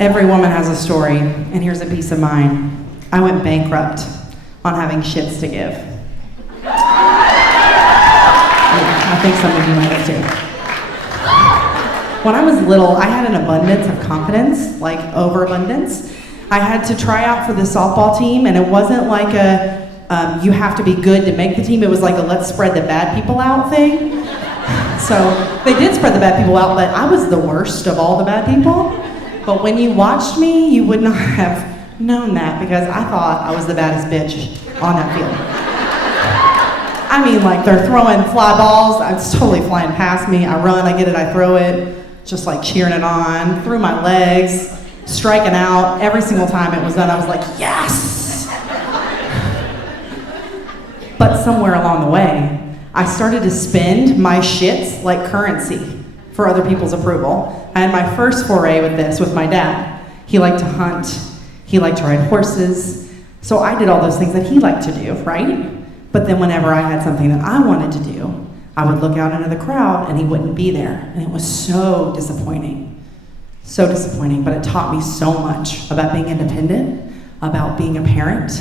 Every woman has a story, and here's a piece of mine. I went bankrupt on having shits to give. I think some of you might have too. When I was little, I had an abundance of confidence, like overabundance. I had to try out for the softball team, and it wasn't like a you have to be good to make the team. It was like a let's spread the bad people out thing. So they did spread the bad people out, but I was the worst of all the bad people. But when you watched me, you would not have known that because I thought I was the baddest bitch on that field. I mean, like they're throwing fly balls. It's totally flying past me. I run, I get it, I throw it. Just like cheering it on, through my legs, striking out. Every single time it was done, I was like, yes! But somewhere along the way, I started to spend my shits like currency for other people's approval. I had my first foray with this with my dad. He liked to hunt, he liked to ride horses, so I did all those things that he liked to do, right? But then whenever I had something that I wanted to do, I would look out into the crowd and he wouldn't be there. And it was so disappointing. So disappointing, but it taught me so much about being independent, about being a parent,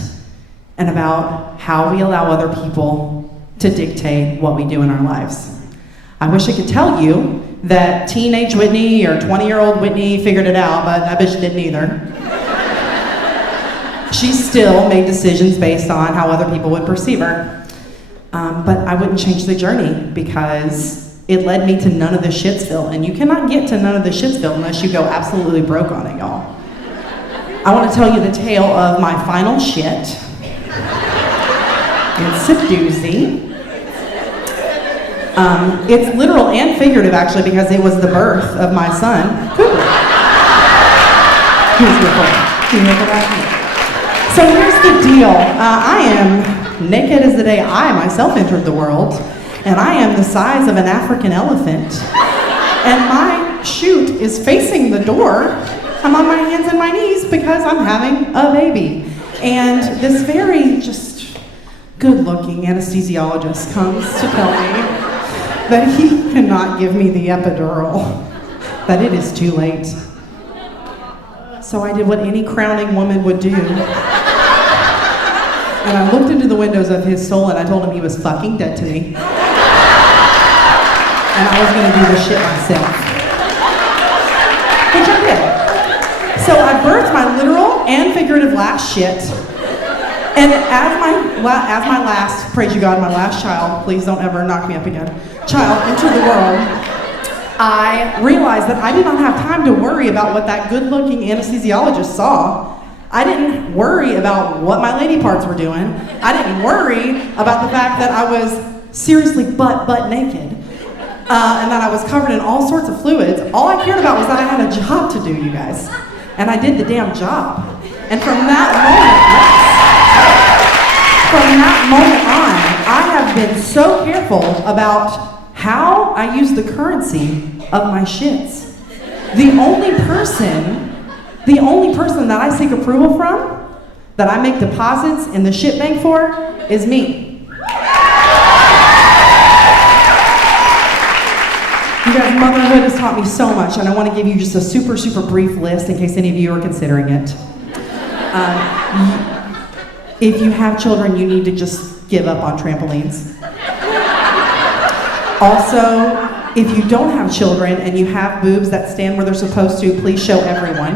and about how we allow other people to dictate what we do in our lives. I wish I could tell you that teenage Whitney or 20-year-old Whitney figured it out, but that bitch didn't either. She still made decisions based on how other people would perceive her. But I wouldn't change the journey because it led me to none of the shitsville, and you cannot get to none of the shitsville unless you go absolutely broke on it, y'all. I want to tell you the tale of my final shit. It's a doozy. It's literal and figurative, actually, because it was the birth of my son, Cooper. He's beautiful. Can you make it out? So here's the deal. I am naked as the day I myself entered the world, and I am the size of an African elephant, and my chute is facing the door. I'm on my hands and my knees because I'm having a baby. And this very just good-looking anesthesiologist comes to tell me that he cannot give me the epidural, that it is too late. So I did what any crowning woman would do. And I looked into the windows of his soul and I told him he was fucking dead to me. And I was gonna do this shit myself. Which I did. So I birthed my literal and figurative last shit. And as my last, praise you God, my last child, please don't ever knock me up again, child entered the world, I realized that I did not have time to worry about what that good-looking anesthesiologist saw. I didn't worry about what my lady parts were doing. I didn't worry about the fact that I was seriously butt naked. And that I was covered in all sorts of fluids. All I cared about was that I had a job to do, you guys. And I did the damn job. And from that moment on, I have been so careful about how I use the currency of my shits. The only person that I seek approval from, that I make deposits in the shit bank for, is me. You guys, motherhood has taught me so much, and I want to give you just a super, super brief list in case any of you are considering it. If you have children, you need to just give up on trampolines. Also, if you don't have children and you have boobs that stand where they're supposed to, please show everyone.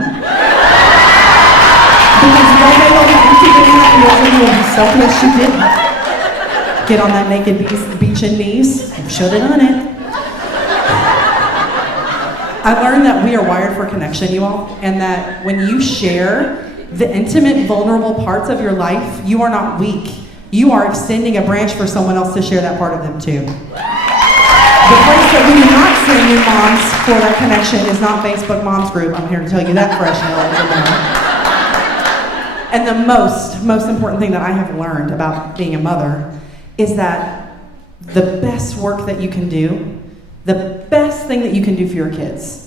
Because one day they'll be empty in that and you will be so pissed you didn't. Get on that naked beach and knees. You should have done it. I learned that we are wired for connection, you all, and that when you share the intimate, vulnerable parts of your life, you are not weak. You are extending a branch for someone else to share that part of them too. The place that we do not send new moms for that connection is not Facebook Moms Group. I'm here to tell you that fresh now. And the most important thing that I have learned about being a mother is that the best work that you can do, the best thing that you can do for your kids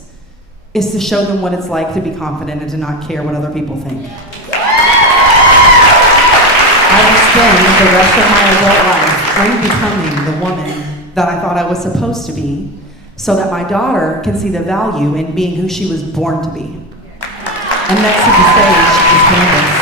is to show them what it's like to be confident and to not care what other people think. I will spend the rest of my adult life unbecoming the woman that I thought I was supposed to be so that my daughter can see the value in being who she was born to be. And next to the stage is Candace.